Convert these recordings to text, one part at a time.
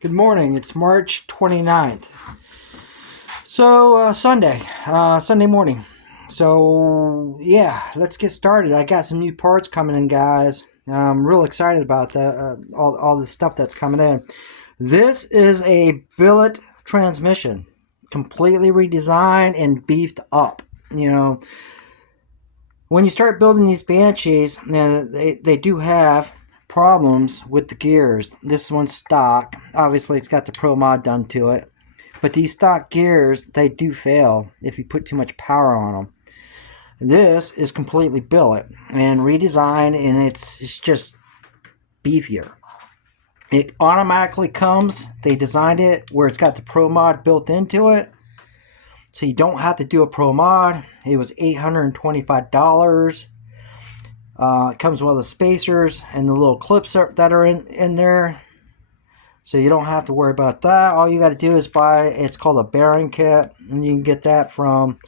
Good morning. It's March 29th. So, Sunday morning. So, yeah, let's get started. I got some new parts coming in, guys. I'm real excited about that, all the stuff that's coming in. This is a billet transmission, completely redesigned and beefed up. You know, when you start building these Banshees, they do have problems with the gears. This one's stock. Obviously, it's got the Pro Mod done to it. But these stock gears, they do fail if you put too much power on them. This is completely billet and redesigned, and it's just beefier. It automatically comes. They designed it where it's got the Pro Mod built into it, so you don't have to do a Pro Mod. It was $825. It comes with all the spacers and the little clips that are in there, so you don't have to worry about that. All you got to do is buy, it's called a bearing kit, and you can get that from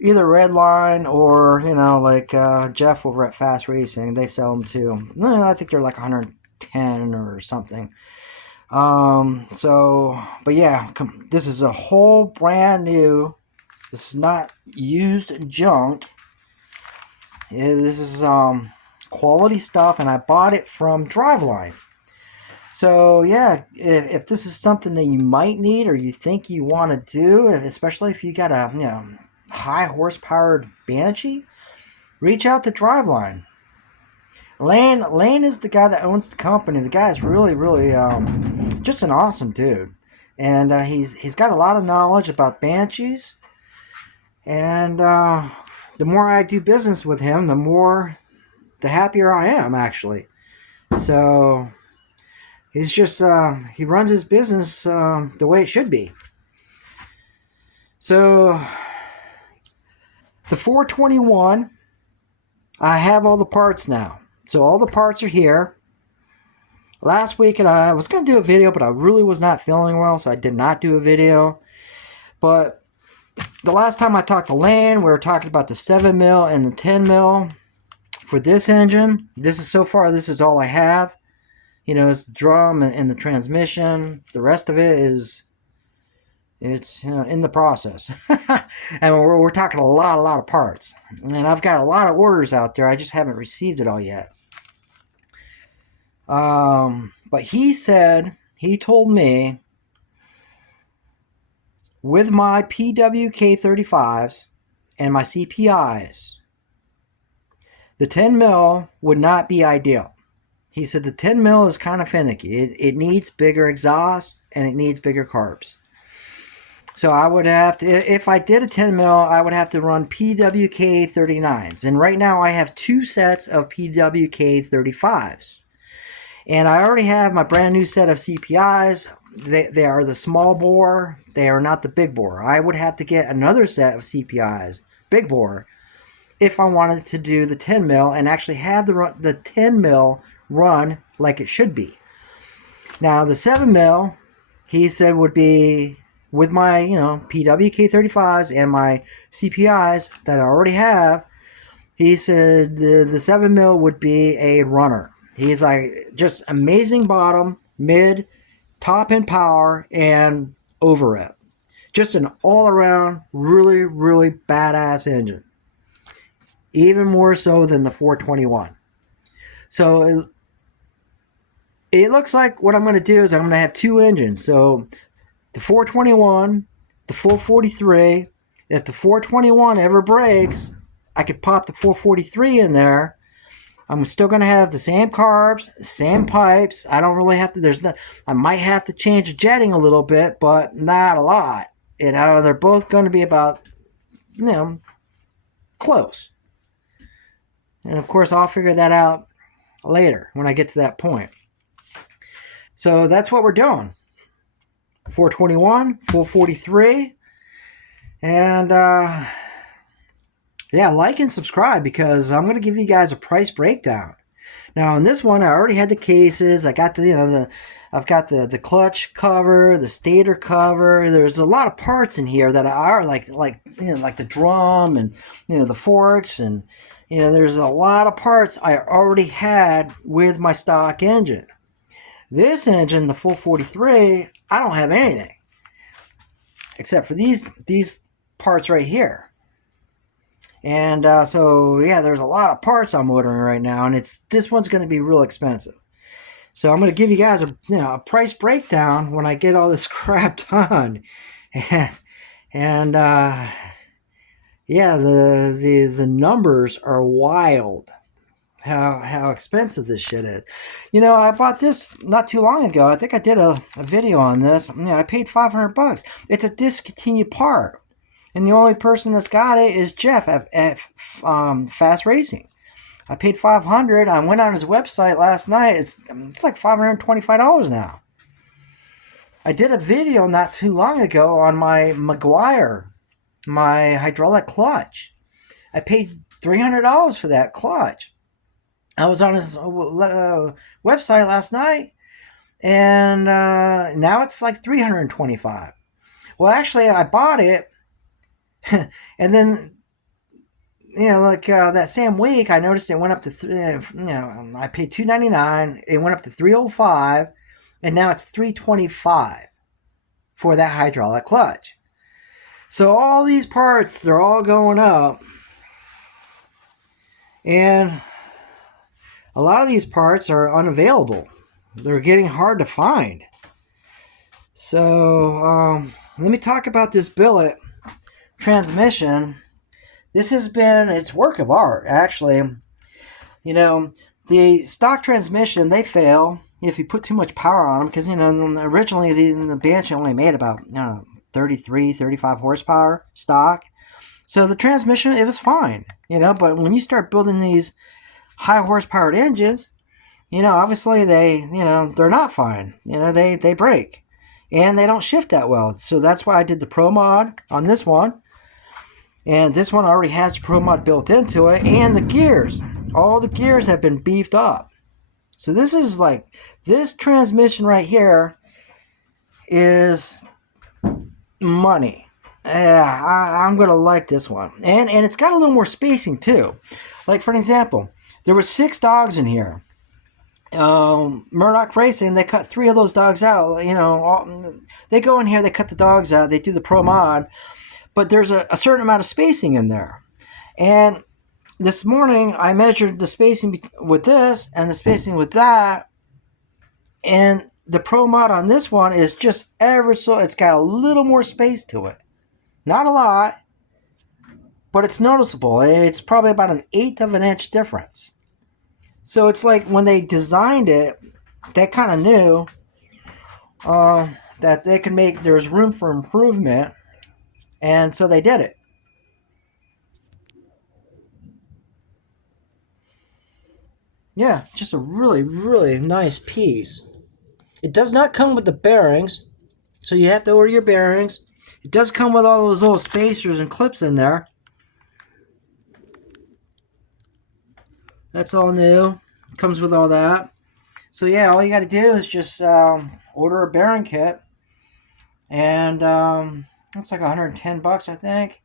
either Redline or, like Jeff over at Fast Racing. They sell them too. I think they're like 110 or something. But yeah, this is a whole brand new, this is not used junk. Yeah, this is quality stuff, and I bought it from Driveline. So yeah, if this is something that you might need or you think you want to do, especially if you got a high horsepowered Banshee, reach out to Driveline. Lane is the guy that owns the company. The guy is really just an awesome dude, and he's got a lot of knowledge about Banshees. And the more I do business with him, the happier I am, actually. So he's just he runs his business the way it should be. So the 421, I have all the parts now. So all the parts are here. Last week, and I was going to do a video, but I really was not feeling well, so I did not do a video. But the last time I talked to Lane, we were talking about the 7 mil and the 10 mil for this engine. This is all I have. It's the drum and the transmission. The rest of it it's in the process. And we're talking a lot of parts. And I've got a lot of orders out there. I just haven't received it all yet. But he told me, with my PWK 35s and my CPIs, the 10 mil would not be ideal. He said the 10 mil is kind of finicky. It needs bigger exhaust and it needs bigger carbs. So I would have to, if I did a 10 mil, I would have to run PWK 39s. And right now I have two sets of PWK 35s. And I already have my brand new set of CPIs. They are the small bore. They are not the big bore. I would have to get another set of CPIs, big bore, if I wanted to do the 10 mil and actually have the 10 mil run like it should be. Now the 7 mil, he said, would be with my PWK 35s and my CPIs that I already have. He said the 7 mil would be a runner. He's like, just amazing bottom, mid, top in power, and over it. Just an all-around, really badass engine. Even more so than the 421. So it looks like what I'm going to do is I'm going to have two engines. So the 421, the 443. If the 421 ever breaks, I could pop the 443 in there. I'm still going to have the same carbs, same pipes. I don't really have to, I might have to change the jetting a little bit, but not a lot. They're both going to be about, close. And of course, I'll figure that out later when I get to that point. So that's what we're doing. 421, 443. And, yeah, like and subscribe because I'm going to give you guys a price breakdown. Now, on this one, I already had the cases. I got I've got the clutch cover, the stator cover. There's a lot of parts in here that are like the drum and the forks, and there's a lot of parts I already had with my stock engine. This engine, the 443, I don't have anything except for these parts right here. And so yeah, there's a lot of parts I'm ordering right now, and this one's going to be real expensive. So I'm going to give you guys a price breakdown when I get all this crap done. And yeah, the numbers are wild. How expensive this shit is. I bought this not too long ago. I think I did a video on this. I paid $500. It's a discontinued part, and the only person that's got it is Jeff at Fast Racing. I paid $500. I went on his website last night. It's like $525 now. I did a video not too long ago on my Maguire, my hydraulic clutch. I paid $300 for that clutch. I was on his website last night, and now it's like $325. Well, actually, I bought it, and then that same week, I noticed it went up to I paid $299. It went up to $305, and now it's $325 for that hydraulic clutch. So all these parts, they're all going up, and a lot of these parts are unavailable. They're getting hard to find. So let me talk about this billet transmission. This has been, it's work of art, actually. The stock transmission, they fail if you put too much power on them, because, originally the Banshee only made about 33, 35 horsepower stock. So the transmission, it was fine, but when you start building these high horsepowered engines, obviously they're not fine. They break, and they don't shift that well. So that's why I did the Pro Mod on this one. And this one already has the Pro Mod built into it, and the gears. All the gears have been beefed up. So this transmission right here is money. Yeah, I'm going to like this one. And it's got a little more spacing too. Like, for an example, there were 6 dogs in here. Murdoch Racing, they cut 3 of those dogs out. They go in here, they cut the dogs out, they do the Pro Mod. But there's a certain amount of spacing in there. And this morning, I measured the spacing with this and the spacing with that. And the Pro Mod on this one is just it's got a little more space to it. Not a lot, but it's noticeable. It's probably about an 1/8 of an inch difference. So it's like when they designed it, they kind of knew that there's room for improvement. And so they did it. Yeah, just a really, really nice piece. It does not come with the bearings, so you have to order your bearings. It does come with all those little spacers and clips in there. That's all new. It comes with all that. So yeah, all you got to do is just order a bearing kit, and it's like $110, I think.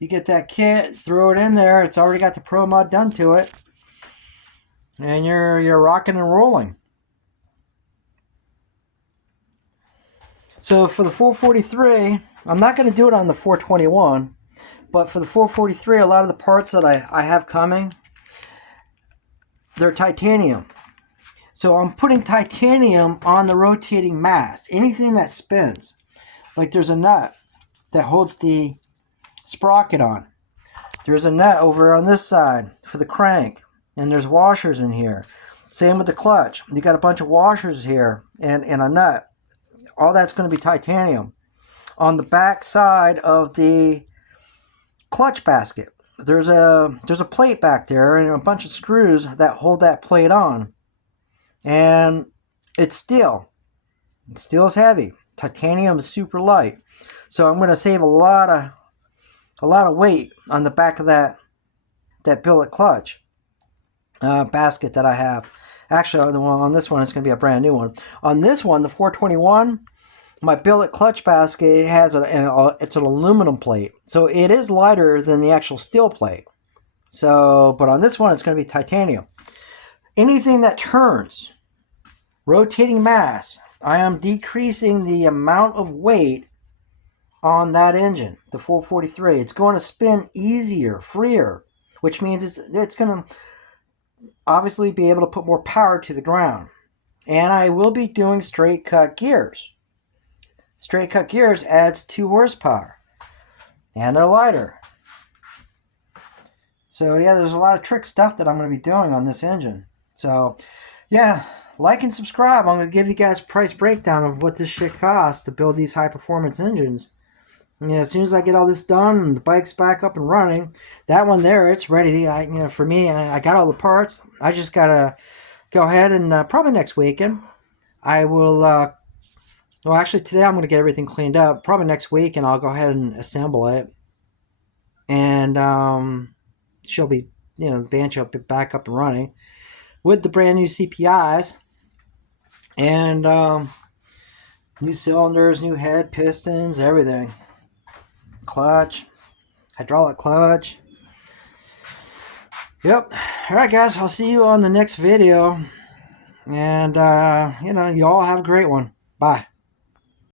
You get that kit, throw it in there. It's already got the Pro Mod done to it, and you're rocking and rolling. So for the 443, I'm not going to do it on the 421, but for the 443, a lot of the parts that I have coming, they're titanium. So I'm putting titanium on the rotating mass. Anything that spins. Like there's a nut that holds the sprocket on. There's a nut over on this side for the crank, and there's washers in here. Same with the clutch. You got a bunch of washers here and a nut. All that's going to be titanium. On the back side of the clutch basket, there's a plate back there and a bunch of screws that hold that plate on. And it's steel. Steel is heavy. Titanium is super light. So I'm going to save a lot of weight on the back of that billet clutch basket that I have. Actually, on this one, it's going to be a brand new one. On this one, the 421, my billet clutch basket has it's an aluminum plate, so it is lighter than the actual steel plate. So, but on this one, it's going to be titanium. Anything that turns rotating mass. I am decreasing the amount of weight on that engine, the 443. It's going to spin easier, freer, which means it's going to obviously be able to put more power to the ground. And I will be doing straight cut gears. Straight cut gears adds 2 horsepower. And they're lighter. So yeah, there's a lot of trick stuff that I'm going to be doing on this engine. So yeah, like and subscribe. I'm going to give you guys a price breakdown of what this shit costs to build these high performance engines. And, as soon as I get all this done and the bike's back up and running, that one there, it's ready. For me, I got all the parts. I just got to go ahead and probably next weekend, I will, well, actually today I'm going to get everything cleaned up. Probably next week, and I'll go ahead and assemble it. And she'll be, the Banshee will be back up and running with the brand new CPIs. And new cylinders, new head, pistons, everything. Clutch, hydraulic clutch. Yep. All right, guys. I'll see you on the next video. And, you all have a great one. Bye.